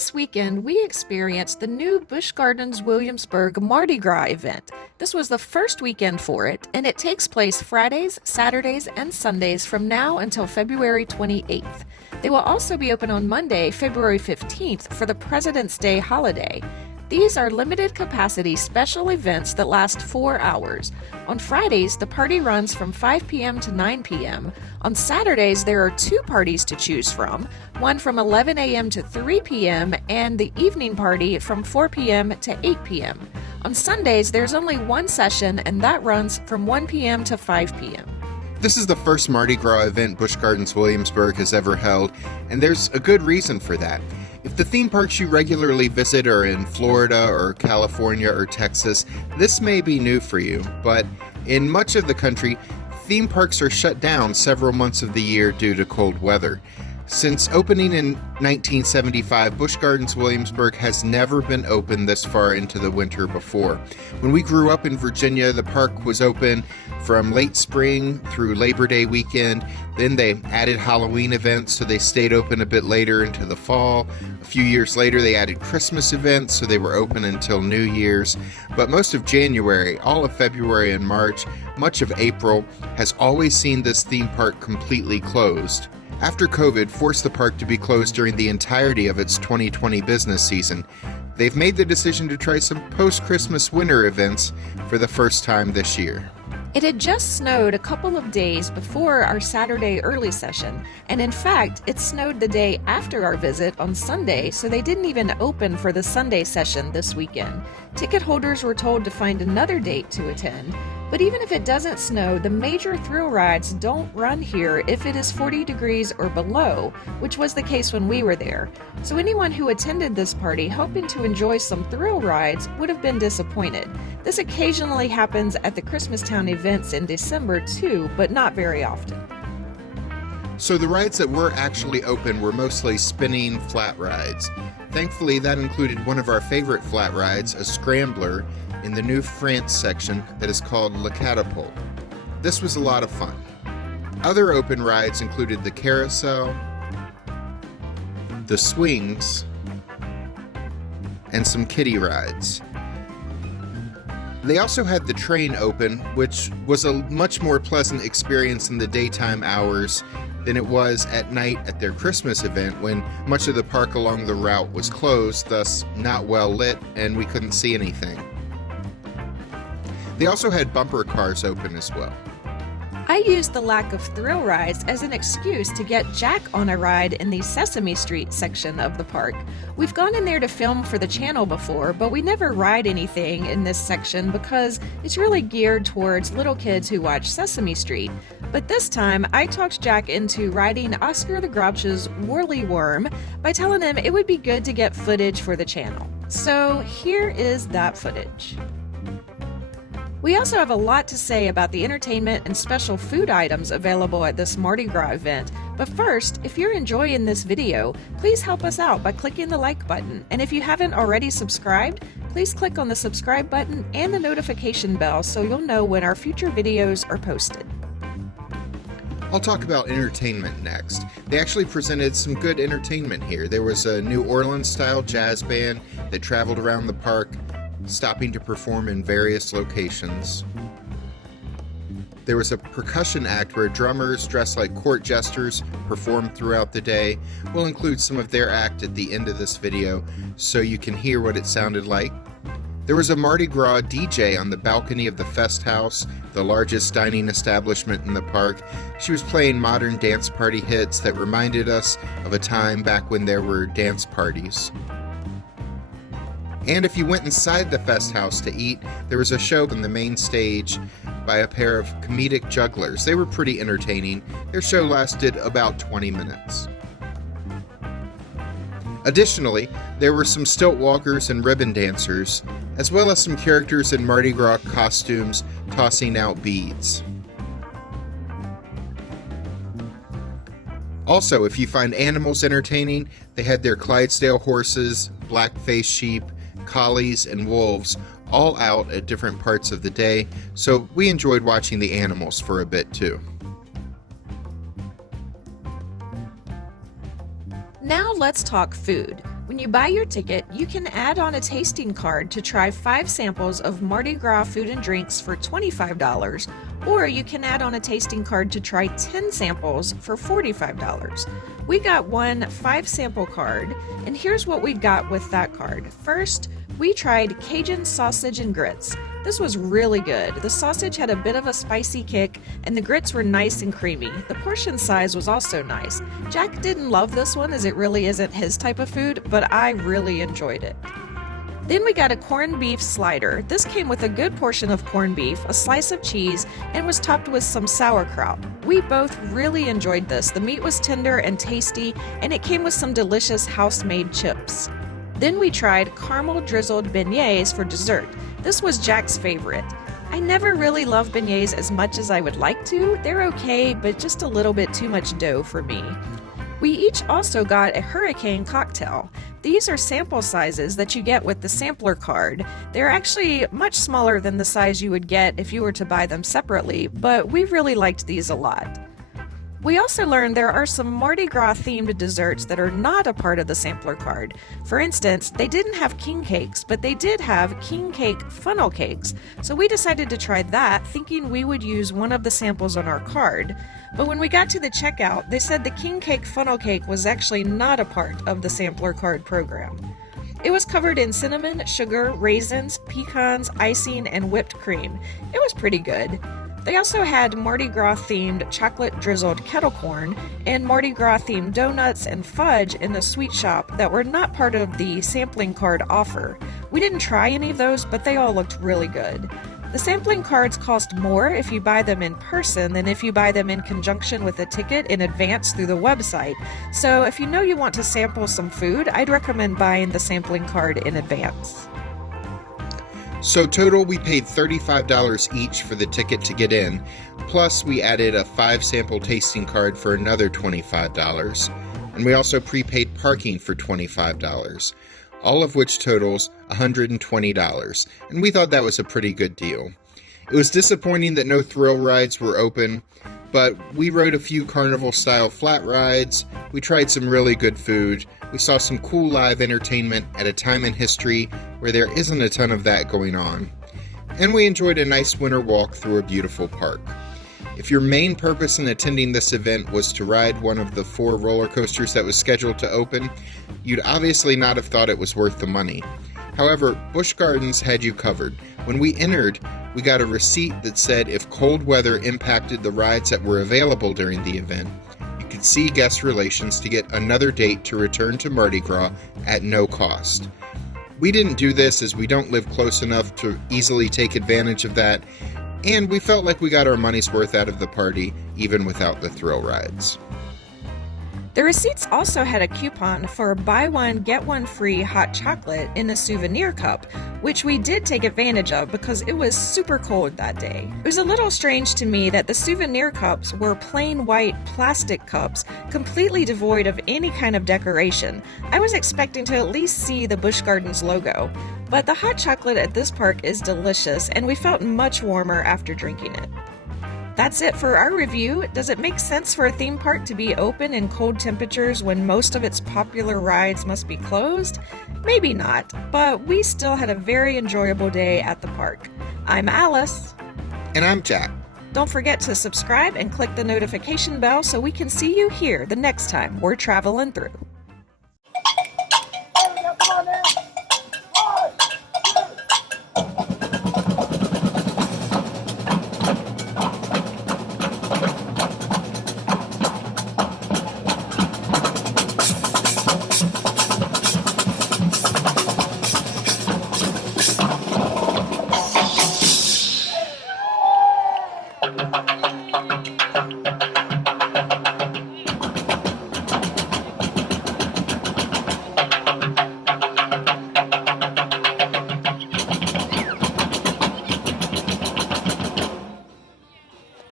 This weekend, we experienced the new Busch Gardens Williamsburg Mardi Gras event. This was the first weekend for it, and it takes place Fridays, Saturdays, and Sundays from now until February 28th. They will also be open on Monday, February 15th for the President's Day holiday. These are limited capacity special events that last 4 hours. On Fridays, the party runs from 5 p.m. to 9 p.m. On Saturdays, there are 2 parties to choose from, one from 11 a.m. to 3 p.m. and the evening party from 4 p.m. to 8 p.m. On Sundays, there's only one session, and that runs from 1 p.m. to 5 p.m. This is the first Mardi Gras event Busch Gardens Williamsburg has ever held, and there's a good reason for that. If the theme parks you regularly visit are in Florida or California or Texas, this may be new for you, but in much of the country, theme parks are shut down several months of the year due to cold weather. Since opening in 1975, Busch Gardens Williamsburg has never been open this far into the winter before. When we grew up in Virginia, the park was open from late spring through Labor Day weekend. Then they added Halloween events, so they stayed open a bit later into the fall. A few years later, they added Christmas events, so they were open until New Year's. But most of January, all of February and March, much of April, has always seen this theme park completely closed. After COVID forced the park to be closed during the entirety of its 2020 business season, they've made the decision to try some post-Christmas winter events for the first time this year. It had just snowed a couple of days before our Saturday early session, and in fact, it snowed the day after our visit on Sunday, so they didn't even open for the Sunday session this weekend. Ticket holders were told to find another date to attend, but even if it doesn't snow, the major thrill rides don't run here if it is 40 degrees or below, which was the case when we were there. So anyone who attended this party hoping to enjoy some thrill rides would have been disappointed. This occasionally happens at the Christmastown events in December too, but not very often. So the rides that were actually open were mostly spinning flat rides. Thankfully, that included one of our favorite flat rides, a scrambler, in the new France section that is called Le Catapult. This was a lot of fun. Other open rides included the carousel, the swings, and some kiddie rides. They also had the train open, which was a much more pleasant experience in the daytime hours than it was at night at their Christmas event when much of the park along the route was closed, thus not well lit, and we couldn't see anything. They also had bumper cars open as well. I used the lack of thrill rides as an excuse to get Jack on a ride in the Sesame Street section of the park. We've gone in there to film for the channel before, but we never ride anything in this section because it's really geared towards little kids who watch Sesame Street. But this time, I talked Jack into riding Oscar the Grouch's Whirly Worm by telling him it would be good to get footage for the channel. So here is that footage. We also have a lot to say about the entertainment and special food items available at this Mardi Gras event. But first, if you're enjoying this video, please help us out by clicking the like button. And if you haven't already subscribed, please click on the subscribe button and the notification bell so you'll know when our future videos are posted. I'll talk about entertainment next. They actually presented some good entertainment here. There was a New Orleans-style jazz band that traveled around the park, stopping to perform in various locations. There was a percussion act where drummers dressed like court jesters performed throughout the day. We'll include some of their act at the end of this video so you can hear what it sounded like. There was a Mardi Gras DJ on the balcony of the Fest House, the largest dining establishment in the park. She was playing modern dance party hits that reminded us of a time back when there were dance parties. And if you went inside the Fest House to eat, there was a show on the main stage by a pair of comedic jugglers. They were pretty entertaining. Their show lasted about 20 minutes. Additionally, there were some stilt walkers and ribbon dancers, as well as some characters in Mardi Gras costumes tossing out beads. Also, if you find animals entertaining, they had their Clydesdale horses, black-faced sheep, collies, and wolves all out at different parts of the day, so we enjoyed watching the animals for a bit too. Now let's talk food. When you buy your ticket, you can add on a tasting card to try 5 samples of Mardi Gras food and drinks for $25, or you can add on a tasting card to try 10 samples for $45. We got one 5-sample card, and here's what we got with that card. First, we tried Cajun sausage and grits. This was really good. The sausage had a bit of a spicy kick, and the grits were nice and creamy. The portion size was also nice. Jack didn't love this one as it really isn't his type of food, but I really enjoyed it. Then we got a corned beef slider. This came with a good portion of corned beef, a slice of cheese, and was topped with some sauerkraut. We both really enjoyed this. The meat was tender and tasty, and it came with some delicious house-made chips. Then we tried caramel drizzled beignets for dessert. This was Jack's favorite. I never really love beignets as much as I would like to. They're okay, but just a little bit too much dough for me. We each also got a hurricane cocktail. These are sample sizes that you get with the sampler card. They're actually much smaller than the size you would get if you were to buy them separately, but we really liked these a lot. We also learned there are some Mardi Gras themed desserts that are not a part of the sampler card. For instance, they didn't have king cakes, but they did have king cake funnel cakes. So we decided to try that, thinking we would use one of the samples on our card. But when we got to the checkout, they said the king cake funnel cake was actually not a part of the sampler card program. It was covered in cinnamon, sugar, raisins, pecans, icing, and whipped cream. It was pretty good. They also had Mardi Gras themed chocolate drizzled kettle corn and Mardi Gras themed donuts and fudge in the sweet shop that were not part of the sampling card offer. We didn't try any of those, but they all looked really good. The sampling cards cost more if you buy them in person than if you buy them in conjunction with a ticket in advance through the website. So if you know you want to sample some food, I'd recommend buying the sampling card in advance. So total, we paid $35 each for the ticket to get in, plus we added a 5-sample tasting card for another $25, and we also prepaid parking for $25, all of which totals $120, and we thought that was a pretty good deal. It was disappointing that no thrill rides were open, but we rode a few carnival-style flat rides, we tried some really good food, we saw some cool live entertainment at a time in history where there isn't a ton of that going on, and we enjoyed a nice winter walk through a beautiful park. If your main purpose in attending this event was to ride one of the 4 roller coasters that was scheduled to open, you'd obviously not have thought it was worth the money. However, Busch Gardens had you covered. When we entered, we got a receipt that said if cold weather impacted the rides that were available during the event, you could see guest relations to get another date to return to Mardi Gras at no cost. We didn't do this as we don't live close enough to easily take advantage of that, and we felt like we got our money's worth out of the party even without the thrill rides. The receipts also had a coupon for buy one, get one free hot chocolate in a souvenir cup, which we did take advantage of because it was super cold that day. It was a little strange to me that the souvenir cups were plain white plastic cups, completely devoid of any kind of decoration. I was expecting to at least see the Busch Gardens logo, but the hot chocolate at this park is delicious, and we felt much warmer after drinking it. That's it for our review. Does it make sense for a theme park to be open in cold temperatures when most of its popular rides must be closed? Maybe not, but we still had a very enjoyable day at the park. I'm Alice. And I'm Jack. Don't forget to subscribe and click the notification bell so we can see you here the next time we're traveling through.